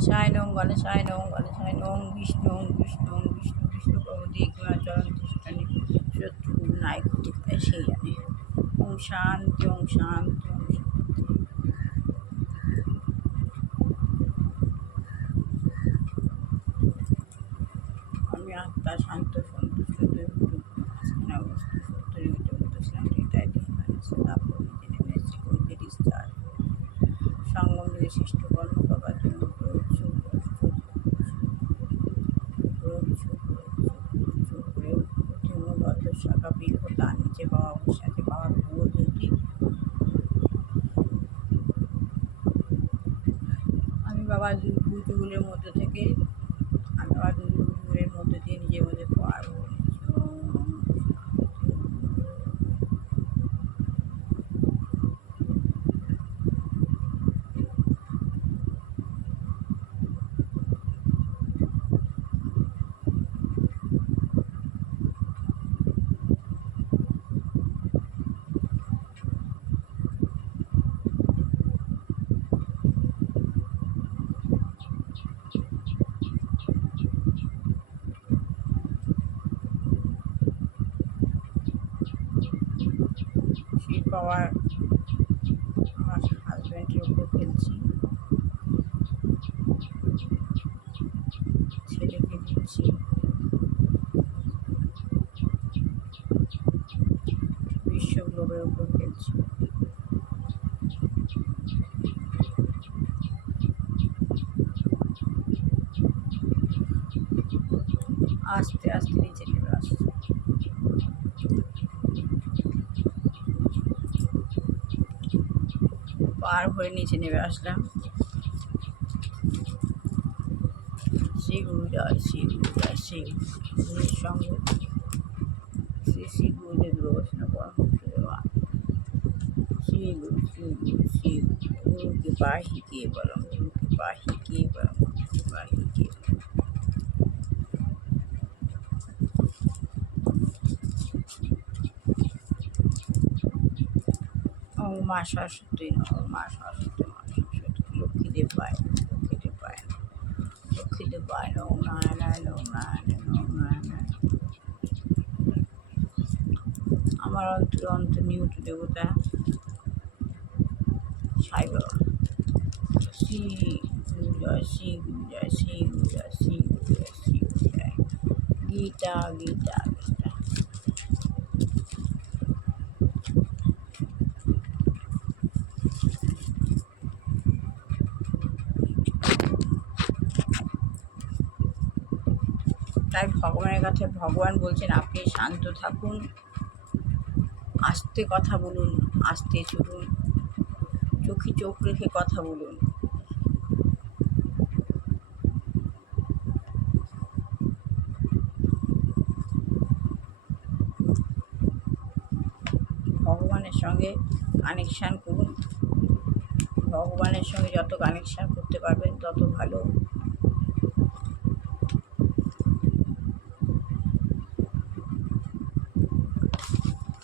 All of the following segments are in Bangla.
গণেশায় নং গণেশায় নং গণেশায় নং বিষ্ণু বিষ্ণু বিষ্ণু বিষ্ণু প্রভৃতি গুণাচরণ তিষ্ঠানি শত্রু নাই ক্ষতিকায় সেই জানে। ওম শান্তি ওম শান্তি ওম শান্তি। আমি আত্মা শান্ত সন্তুষ্ট সঙ্গম বিশিষ্ট কর্ম করবার জন্য শাখা বৃক্ষ তার নিচে বাবা বসে আছে। বাবার পুরো দুটি আমি বাবার দুগুলের মধ্যে থেকে আমি বাবার দুগুলের মধ্যে দিয়ে নিজের মধ্যে পারবো। সেই পাওয়ার আমার হাজব্যান্ডের উপর ফেলছি, ছেলেকে দিচ্ছি, বিশ্বগ্লোবের উপর ফেলছি। আস্তে আস্তে নিচে নেমে আসছে। পার হয়ে নিচে নেমে আসলাম। শ্রী গুরু জয় শ্রী গুরু জয় শ্রী গুরুর সঙ্গে শ্রী শ্রী গুরুদেব দুর্গোষ্ণ পরমহংস দেওয়া শ্রী গুরু শ্রী গুরু শ্রী গুরু के पाही के बलम गुरु के पाही के बलम गुरु के पाही के ও মা সরস্বতী নম মা সরস্বতী মা সরস্বতী লক্ষ্মীদেব পায় লক্ষ্মীদেব পায় লক্ষ্মীদেব পায় নম নারায়ণ নম নারায়ণ নম নারায়ণ। আমার অন্তর্নিহিত দেবতা সাই বাবা শ্রী গুরু জয় শ্রী গুরু জয় শ্রী গুরু জয় শ্রী গুরু জয় শ্রী গুরু জয়। গীতা গীতা গীতা। তাই ভগবানের কাছে ভগবান বলছেন আপনি শান্ত থাকুন, আস্তে কথা বলুন, আস্তে চলুন, চোখে চোখ রেখে কথা বলুন। ভগবানের সঙ্গে কানেকশান করুন, ভগবানের সঙ্গে যত কানেকশান করতে পারবেন তত ভালো।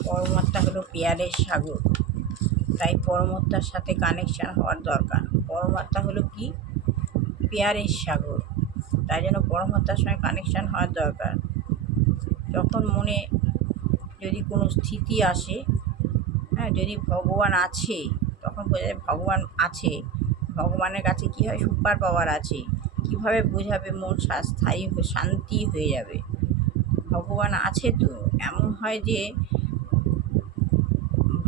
পরমাত্মা হলো পেয়ারের সাগর, তাই পরমাত্মার সাথে কানেকশান হওয়ার দরকার। পরমাত্মা হলো কি? পেয়ারের সাগর, তাই জন্য পরমাত্মার সঙ্গে কানেকশান হওয়ার দরকার। যখন মনে যদি কোনো স্থিতি আসে, হ্যাঁ, যদি ভগবান আছে তখন বোঝা যায় ভগবান আছে। ভগবানের কাছে কী হয়? সুপার পাওয়ার আছে। কীভাবে বোঝাবে? মন স্থায়ী শান্তি হয়ে যাবে। ভগবান আছে তো এমন হয় যে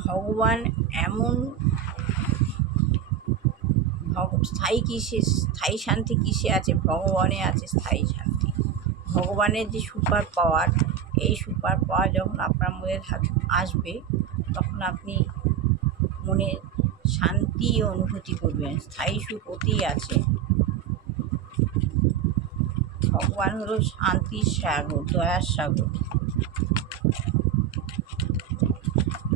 ভগবান এমন স্থায়ী কিসে, স্থায়ী শান্তি কিসে আছে? ভগবানে আছে স্থায়ী শান্তি। ভগবানের যে সুপার পাওয়ার, এই সুপার পাওয়ার যখন আপনার মধ্যে আসবে তখন আপনি মনে শান্তি অনুভূতি করবেন, স্থায়ী সুখ ওতেই আছে। ভগবান হলো শান্তির সাগর, দয়ার সাগর।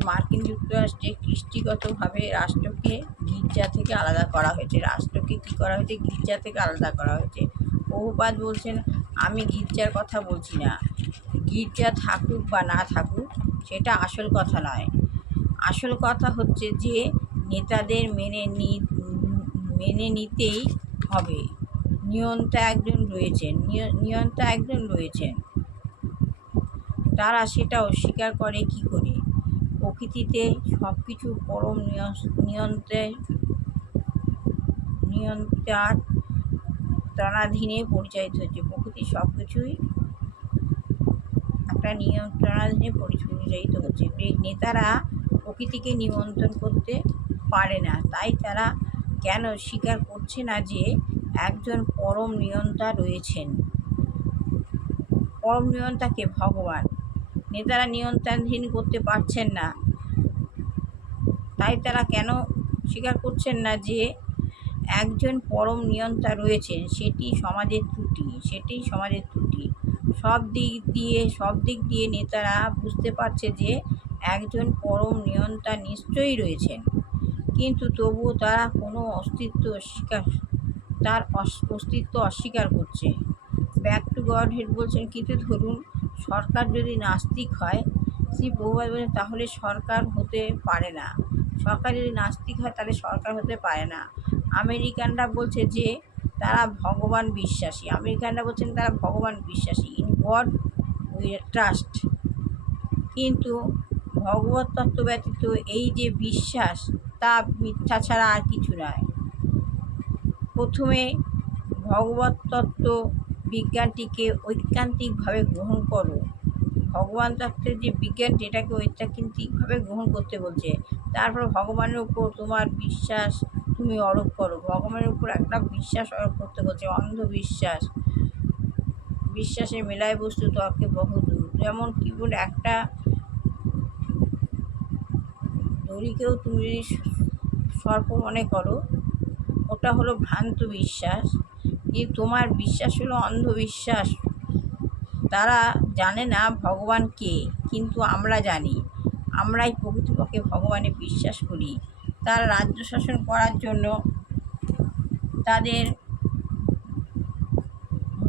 মার্কিন যুক্তরাষ্ট্রে কৃষ্টিগতভাবে রাষ্ট্রকে গির্জা থেকে আলাদা করা হয়েছে। রাষ্ট্রকে কী করা হয়েছে? গির্জা থেকে আলাদা করা হয়েছে। প্রভুপাদ বলছেন আমি গির্জার কথা বলছি না, গির্জা থাকুক বা না থাকুক সেটা আসল কথা নয়। আসল কথা হচ্ছে যে নেতাদের মেনে নিতেই হবে। নিয়ন্তা একজন রয়েছেন। তারা সেটা অস্বীকার করে কি করে? প্রকৃতিতে সব কিছু পরম নিয়ন্তার নিয়ন্ত্রণাধীনে পরিচালিত হচ্ছে। প্রকৃতি সব কিছুই একটা নিয়ন্ত্রণাধীনে পরিচালিত হচ্ছে। নেতারা প্রকৃতিকে নিয়ন্ত্রণ করতে পারে না, তাই তারা কেন স্বীকার করছে না যে একজন পরম নিয়ন্তা রয়েছেন? পরম নিয়ন্তাকে ভগবান। নেতারা নিয়ন্ত্রণাধীন করতে পারছেন না, তাই তারা কেন স্বীকার করছেন না যে একজন পরম নিয়ন্তা রয়েছেন? সেটিই সমাজের ত্রুটি। সব দিক দিয়ে নেতারা বুঝতে পারছে যে একজন পরম নিয়ন্তা নিশ্চয়ই রয়েছেন, কিন্তু তবুও তারা তার অস্তিত্ব অস্বীকার করছে। ব্যাক টু গড হেড বলছেন, কিন্তু ধরুন সরকার যদি নাস্তিক হয়, শ্রী প্রভুপাদ বলেন, তাহলে সরকার হতে পারে না। সরকার যদি নাস্তিক হয় তাহলে সরকার হতে পারে না। আমেরিকানরা বলছেন তারা ভগবান বিশ্বাসী। In god we trust. কিন্তু ভগবত তত্ত্ব ব্যতীত এই যে বিশ্বাস, তা মিথ্যা ছাড়া আর কিছু নয়। প্রথমে ভগবত তত্ত্ব বিজ্ঞানটিকে ঐকান্তিকভাবে গ্রহণ করো। ভগবান তত্ত্বের যে বিজ্ঞান, এটাকে ঐকান্তিকভাবে গ্রহণ করতে বলছে। তারপর ভগবানের উপর তোমার বিশ্বাস তুমি আরোপ করো। ভগবানের উপর একটা বিশ্বাস আরোপ করতে বলছে, অন্ধবিশ্বাস। বিশ্বাসে মেলায় বস্তু তর্কে বহুদূর। যেমন কি বলে, একটা দড়িকেও তুমি যদি সর্প মনে করো, ওটা হলো ভ্রান্ত বিশ্বাস, কিন্তু তোমার বিশ্বাস হলো অন্ধবিশ্বাস। তারা জানে না ভগবান কে, কিন্তু আমরা জানি। আমরাই প্রকৃতপক্ষে ভগবানে বিশ্বাস করি। তারা রাজ্য শাসন করার জন্য তাদের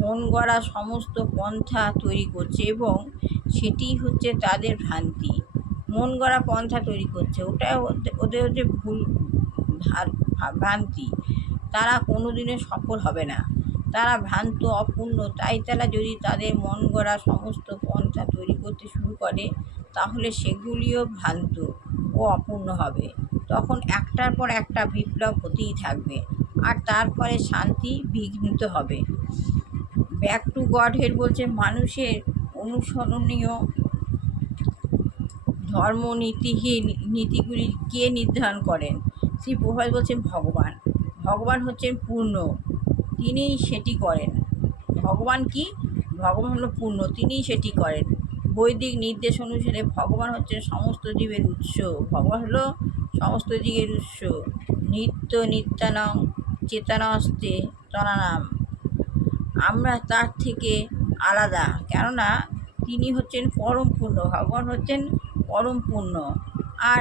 মন গড়া সমস্ত পন্থা তৈরি করছে, এবং সেটিই হচ্ছে তাদের ভ্রান্তি। মন গড়া পন্থা তৈরি করছে, ওটাই ওদের হচ্ছে ভুল ভ্রান্তি। তারা কোনোদিনও সফল হবে না, তারা ভ্রান্ত, অপূর্ণ। তাই তারা যদি তাদের মন গড়া সমস্ত পন্থা তৈরি করতে শুরু করে, তাহলে সেগুলিও ভ্রান্ত ও অপূর্ণ হবে। তখন একটার পর একটা বিপ্লব হতেই থাকবে, আর তারপরে শান্তি বিঘ্নিত হবে। ব্যাক টু গড হেড বলছে, মানুষের অনুসরণীয় নীতিগুলি কে নির্ধারণ করেন? শ্রী প্রভুপাদ বলছেন, ভগবান হচ্ছেন পূর্ণ, তিনিই সেটি করেন। ভগবান কি? ভগবান হলো পূর্ণ, তিনিই সেটি করেন। বৈদিক নির্দেশ অনুসারে ভগবান হচ্ছেন সমস্ত জীবের উৎস। ভগবান হলো সমস্ত জীবের উৎস। নিত্যানং চেতনাস্তে তনানাম। আমরা তার থেকে আলাদা, কেননা তিনি হচ্ছেন পরম পূর্ণ। ভগবান হচ্ছেন পরম পূর্ণ, আর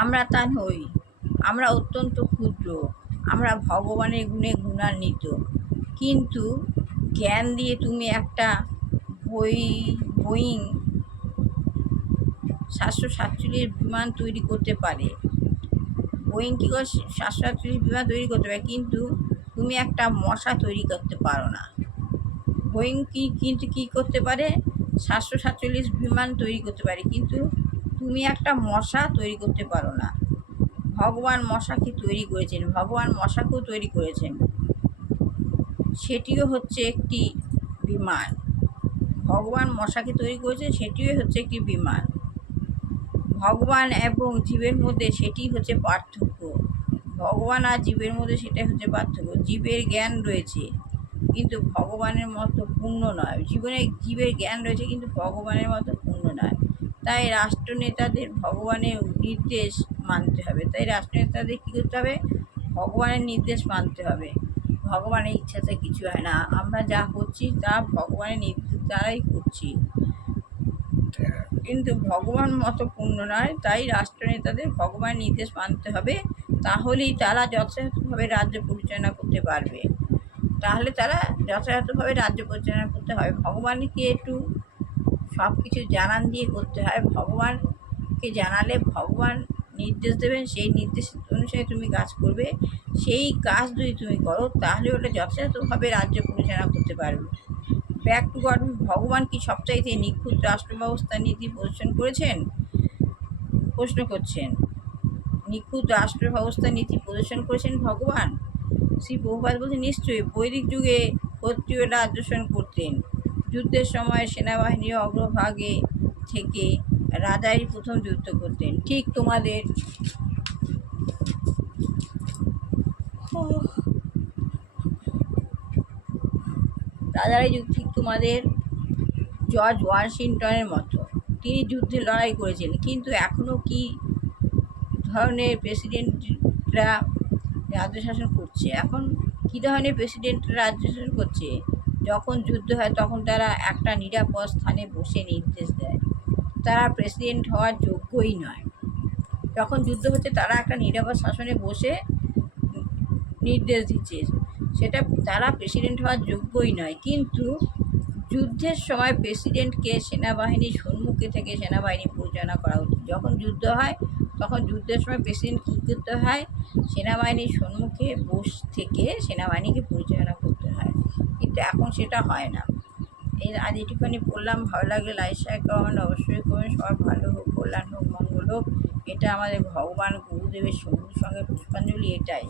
আমরা তা নই। আমরা অত্যন্ত ক্ষুদ্র, আমরা ভগবানের গুণে গুণান্বিত। কিন্তু জ্ঞান দিয়ে তুমি একটা বোয়িং 747 বিমান তৈরি করতে পারে। বোয়িং কী করে 747 বিমান তৈরি করতে পারে, কিন্তু তুমি একটা মশা তৈরি করতে পারো না। বোয়িং কিন্তু কী করতে পারে? 747 বিমান তৈরি করতে পারে, কিন্তু তুমি একটা মশা তৈরি করতে পারো না। ভগবান মশাকে তৈরি করেছেন, ভগবান মশাকেও তৈরি করেছেন, সেটিও হচ্ছে একটি বিমান। ভগবান মশাকে তৈরি করেছেন, সেটিও হচ্ছে একটি বিমান। ভগবান এবং জীবের মধ্যে সেটি হচ্ছে পার্থক্য। ভগবান আর জীবের মধ্যে সেটাই হচ্ছে পার্থক্য। জীবের জ্ঞান রয়েছে, কিন্তু ভগবানের মতো পূর্ণ নয়। জীবের জ্ঞান রয়েছে, কিন্তু ভগবানের মতো পূর্ণ নয়। তাই রাষ্ট্রনেতাদের ভগবানের নির্দেশ মানতে হবে। কী করতে হবে? ভগবানের নির্দেশ মানতে হবে। ভগবানের ইচ্ছাতে কিছু হয় না। আমরা যা করছি তা ভগবানের নির্দেশ দ্বারাই করছি, কিন্তু ভগবান মতো পূর্ণ নয়। তাই রাষ্ট্রনেতাদের ভগবানের নির্দেশ মানতে হবে, তাহলেই তারা যথাযথভাবে রাজ্য পরিচালনা করতে পারবে। ভগবানকে একটু সব কিছু জানান দিয়ে করতে হয়। ভগবানকে জানালে ভগবান নির্দেশ দেবেন, সেই নির্দেশ অনুসারে তুমি কাজ করবে। সেই কাজ যদি তুমি করো তাহলে ওটা যথাযথভাবে রাজ্য পরিচালনা করতে পারবে। ব্যাক টু গড, ভগবান কি সবচাইতে নিখুঁত রাষ্ট্র ব্যবস্থা নীতি প্রদর্শন করেছেন? প্রশ্ন করছেন। নিখুঁত রাষ্ট্র ব্যবস্থা নীতি প্রদর্শন করেছেন ভগবান? শ্রী প্রভুপাদ বলছেন, নিশ্চয়ই। বৈদিক যুগে ক্ষত্রিয়রা রাজ্য শাসন করতেন। যুদ্ধের সময় সেনাবাহিনীর অগ্রভাগে থেকে রাজাই প্রথম যুদ্ধ করতেন। ঠিক তোমাদের রাজারাই ঠিক তোমাদের জর্জ ওয়াশিংটনের মতো। তিনি যুদ্ধে লড়াই করেছেন, কিন্তু এখনও কি ধরনের প্রেসিডেন্টরা রাজ্য শাসন করছে? এখন কী ধরনের প্রেসিডেন্টরা রাজ্য শাসন করছে? যখন যুদ্ধ হয় তখন তারা একটা নিরাপদ স্থানে বসে নির্দেশ দেয়। তারা প্রেসিডেন্ট হওয়ার যোগ্যই নয়। যখন যুদ্ধ হচ্ছে তারা একটা নিরাপদ শাসনে বসে নির্দেশ দিচ্ছে, সেটা তারা প্রেসিডেন্ট হওয়ার যোগ্যই নয়। কিন্তু যুদ্ধের সময় প্রেসিডেন্টকে সেনাবাহিনীর সম্মুখে থেকে সেনাবাহিনী পরিচালনা করা উচিত। যখন যুদ্ধ হয় তখন যুদ্ধের সময় প্রেসিডেন্ট কী করতে হয়? সেনাবাহিনীর সম্মুখে থেকে সেনাবাহিনীকে পরিচালনা করতে হয়, কিন্তু এখন সেটা হয় না। আজ এটুখানি বললাম। ভালো লাগলে লাইক শেয়ার কমেন্ট অবশ্যই করবেন। সবার ভালো হোক, কল্যাণ হোক, মঙ্গল হোক। এটা আমাদের ভগবান গুরুদেবের সঙ্গে পুষ্পাঞ্জলি, এটাই।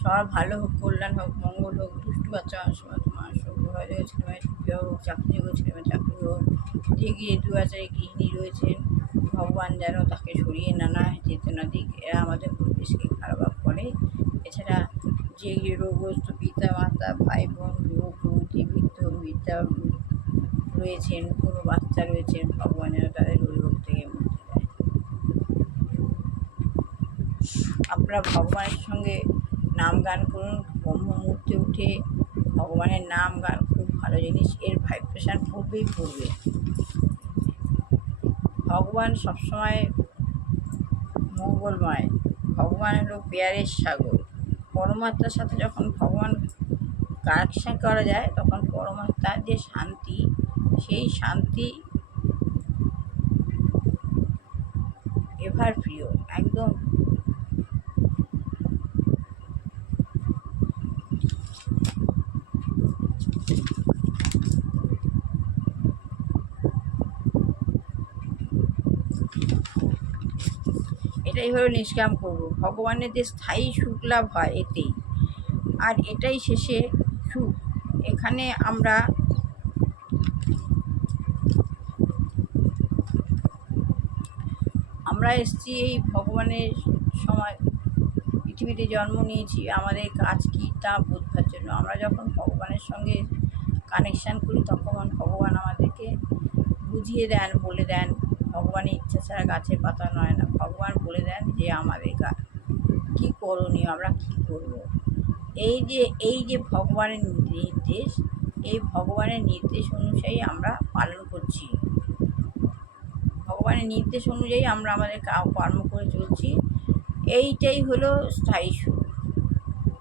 সবার ভালো হোক, কল্যাণ হোক, মঙ্গল হোক। দুষ্টু বাচ্চা সময় তোমার সভ্যভাবে ছেলেমেয়ে সুখী হোক, চাকরিযোগ্য ছেলেমেয়ে চাকরি হোক। যে গৃহী আছে গৃহিণী রয়েছেন, ভগবান যেন তাকে সরিয়ে নানা যেতে না দিক। এরা আমাদের পরিবেশকে খারাপ করে। এছাড়া যে রোগগ্রস্ত পিতা মাতা ভাই বোন যুবক যুবতী বৃদ্ধ বৃদ্ধা রয়েছেন, কোনো বাচ্চা রয়েছেন, ভগবান যেন তাদের রোগ থেকে মুক্তি দেয়। আপনারা ভগবানের সঙ্গে নাম গান করুন। ব্রহ্ম মুহূর্তে উঠে ভগবানের নাম গান খুব ভালো জিনিস। এর ভাইব্রেশন পড়বেই পড়বে। ভগবান সবসময় মঙ্গলময়। ভগবান হলো পেয়ারের সাগর। পরমাত্মার সাথে যখন ভগবান কানেকশন করা যায় তখন পরমাত্মার যে শান্তি, সেই শান্তি এভার প্রিয় একদম। এটাই হলো নিষ্কাম করব। ভগবানের যে স্থায়ী সুখ লাভ হয় এতেই, আর এটাই শেষে সুখ। এখানে আমরা এসেছি এই ভগবানের সময়, পৃথিবীতে জন্ম নিয়েছি। আমাদের কাজ কী তা বোঝবার জন্য। আমরা যখন ভগবানের সঙ্গে কানেকশান করি তখন ভগবান আমাদেরকে বুঝিয়ে দেন, বলে দেন। ভগবানের ইচ্ছা ছাড়া গাছের পাতা নয় না। ভগবান বলে দেন যে আমাদের কী করণীয়, আমরা কী করব। এই যে ভগবানের নির্দেশ, এই ভগবানের নির্দেশ অনুযায়ী আমরা পালন করছি। ভগবানের নির্দেশ অনুযায়ী আমরা আমাদের কর্ম করে চলছি। এইটাই হলো স্থায়ী সুখ।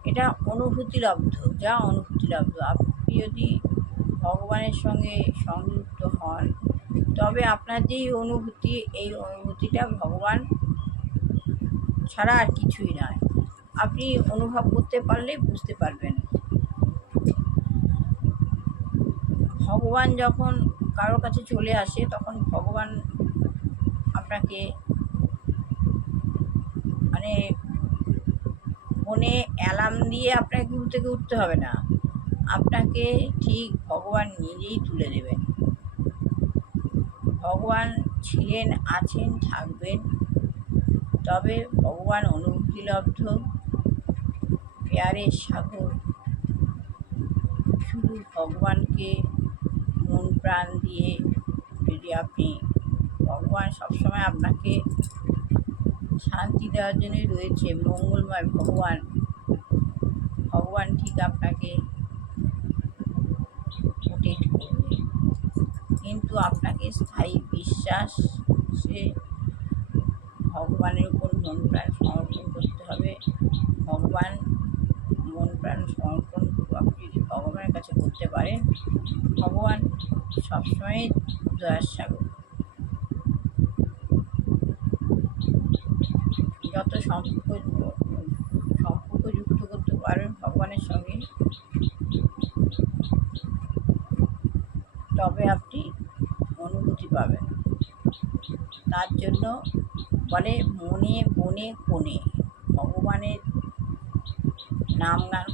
এটা অনুভূতিলব্ধ, যা অনুভূতিলব্ধ। আপনি যদি ভগবানের সঙ্গে সংযুক্ত হন তবে আপনার যেই অনুভূতি, এই অনুভূতিটা ভগবান ছাড়া আর কিছুই নয়। আপনি অনুভব করতে পারলে বুঝতে পারবেন। ভগবান যখন কারোর কাছে চলে আসে তখন ভগবান আপনাকে মানে ফোনে অ্যালার্ম দিয়ে আপনাকে ঘুম থেকে উঠতে হবে না, আপনাকে ঠিক ভগবান নিজেই তুলে দেবেন। ভগবান ছিলেন, আছেন, থাকবেন। তবে ভগবান অনুভূতিলব্ধ, পেয়ারের সাগর। শুধু ভগবানকে মন প্রাণ দিয়ে যদি আপনি, ভগবান সবসময় আপনাকে শান্তি দেওয়ার জন্যই রয়েছে। মঙ্গলময় ভগবান। ভগবান ঠিক আপনাকে প্রোটেক্ট করবে, কিন্তু আপনাকে স্থায়ী বিশ্বাসে ভগবানের উপর মন প্রাণ সমর্পণ করতে হবে। ভগবান মন প্রাণ সমর্পণ আপনি যদি ভগবানের কাছে করতে পারেন, ভগবান সবসময় দয়ার সাগর। যত সম্পর্ক যুক্ত করতে পারবেন ভগবানের সঙ্গে, তবে আপনি অনুভূতি পাবেন। তার জন্য বলে মনে বনে কোণে ভগবানের নাম গান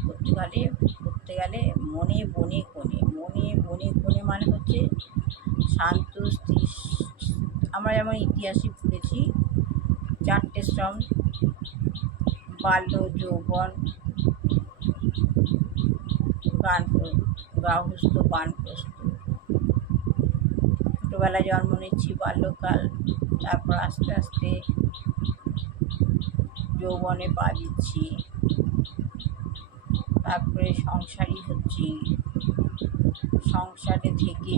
করতে গেলে মনে বনে কোণে। মনে বনে কোণে মানে হচ্ছে শান্ত স্থির। আমরা যেমন ইতিহাসে পড়েছি 4টে শ্রম: বাল্য, যৌবন, গার্হস্থ্য, বানপ্রস্থ। ছোটোবেলায় জন্ম নিচ্ছি, বাল্যকাল, তারপর আস্তে আস্তে যৌবনে পা দিচ্ছি, তারপরে সংসারী হচ্ছি। সংসারে থেকে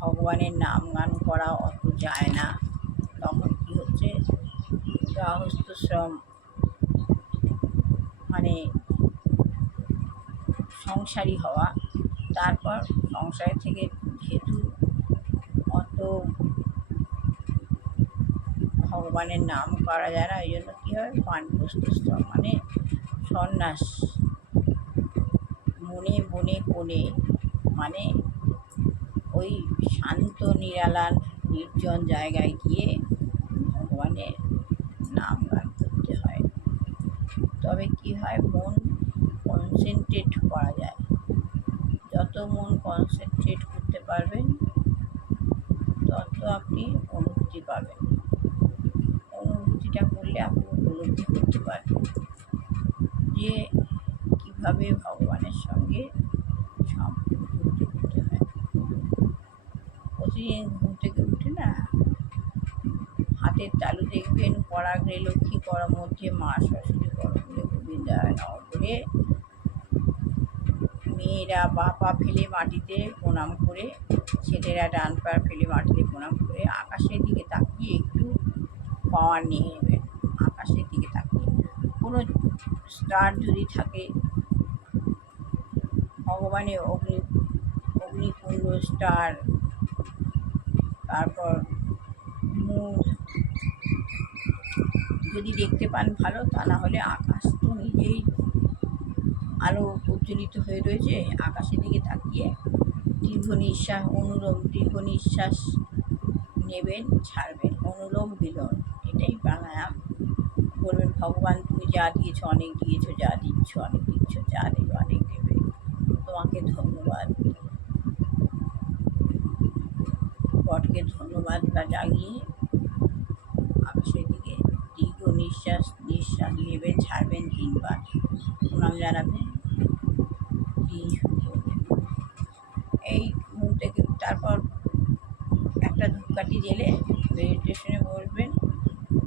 ভগবানের নাম গান করা অত যায় না, তখন কি হচ্ছে গৃহস্থশ্রম, মানে সংসারী হওয়া। তারপর সংসার থেকে যেহেতু অত ভগবানের নাম করা যায় না, ওই জন্য কী হয় বানপ্রস্থশ্রম মানে সন্ন্যাস। মনে বনে কোণে মানে ওই শান্ত নিরালা নির্জন জায়গায় গিয়ে ভগবানের নাম গান করতে হয়। তবে কি হয়, মন কনসেন্ট্রেট করা যায়। যত মন কনসেন্ট্রেট করতে পারবেন তত আপনি অনুভূতি পাবেন। অনুভূতিটা করলে আপনি উপলব্ধি করতে পারবেন যে কীভাবে ভগবানের সঙ্গে সম্পর্ক করতে হয়। প্রতিদিন ঘুম থেকে উঠে না হাতের তালু দেখবেন করাগ্রে লক্ষ্মী, কর মধ্যে মা সরস্বতী, করমূলে গোবিন্দায় নমঃ বলে মেয়েরা বা পা ফেলে মাটিতে প্রণাম করে, ছেলেরা ডান পা ফেলে মাটিতে প্রণাম করে আকাশের দিকে তাকিয়ে একটু পাওয়ার নিয়ে নেবেন। আকাশের দিকে তাকিয়ে কোনো স্টার যদি থাকে, ভগবানের অগ্নিকুণ্ড, স্টার, তারপর মুখ যদি দেখতে পান ভালো, তা না হলে আকাশ তো নিজেই আলো উজ্জ্বলিত হয়ে রয়েছে। আকাশের দিকে তাকিয়ে দীর্ঘ নিঃশ্বাস, দীর্ঘ নিঃশ্বাস নেবেন, ছাড়বেন, অনুলোম বিলোম, এটাই প্রাণায়াম করবেন। ভগবান তুমি যা দিয়েছো অনেক দিয়েছো, যা দিচ্ছ অনেক দিচ্ছ, যা দেবে অনেক দেবে, তোমাকে ধন্যবাদ। গডকে ধন্যবাদ বা জাগিয়ে আকাশের দিকে দীর্ঘ নিঃশ্বাস নেবেন, ছাড়বেন 3বার, প্রণাম জানাবেন, দিন শুরু করবেন। এই ঘুম থেকে তারপর একটা ধূপকাঠি জেলে মেডিটেশনে বসবেন।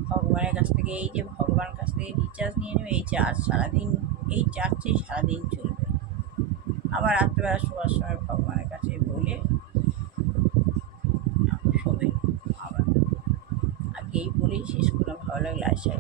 ভগবানের কাছ থেকে ভগবানের কাছ থেকে রিচার্জ নিয়ে নেবে। এই চার্জ সারাদিন চলবে। আবার রাত্রেবেলা শোয়ার সময় ভগবানের কাছে বলে শোবেন। আবার আগে এই বলেই শেষ করলাম। ভালো লাগলে আশা